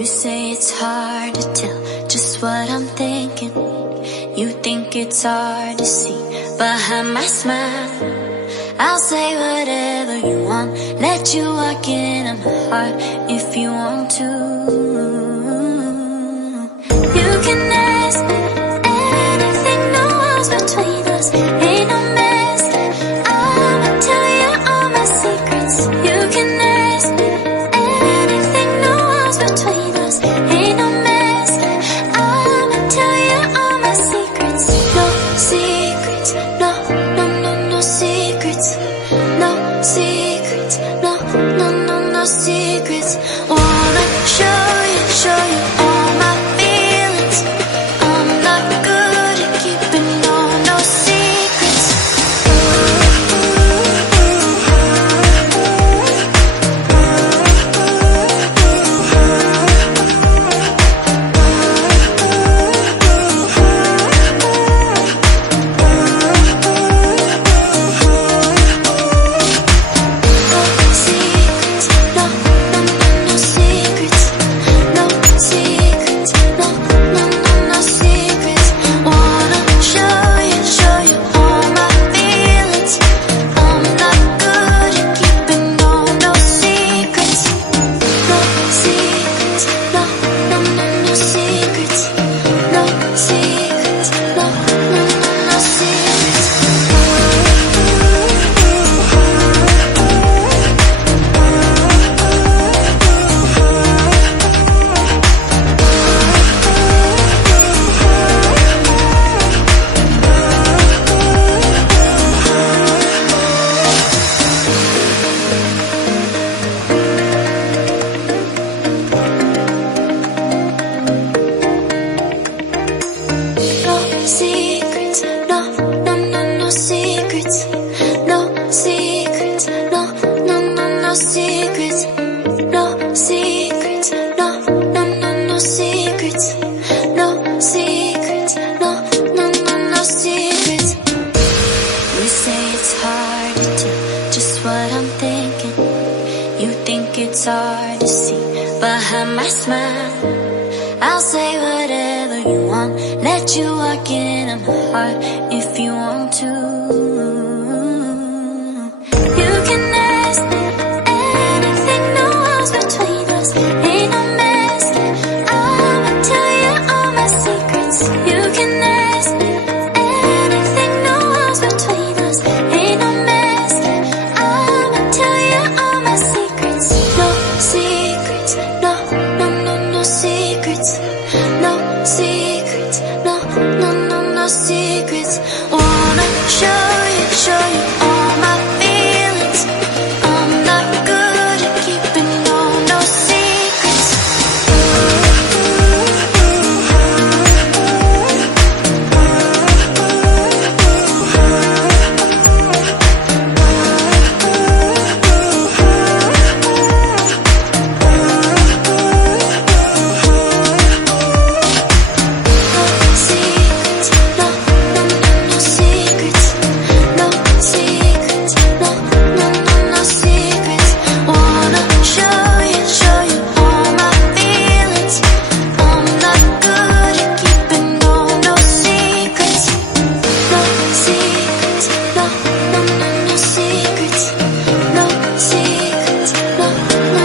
You say it's hard to tell just what I'm thinking. You think it's hard to see behind my smile. I'll say whatever you want, let you walk into my heart if you want to. You can ask me anything, no walls between us, ain't no mess. I'ma tell you all my secrets. You can ask me anything, no walls between us, ain't no mess. I'ma tell you all my secrets. No secrets, no, no, no, no secrets. No secrets, no, no, no, no secrets. Wanna show you all my feelings. I'm not good at keeping no secrets. It's hard to see behind my smile. I'll say whatever you want, let you walk into my heart if you want to.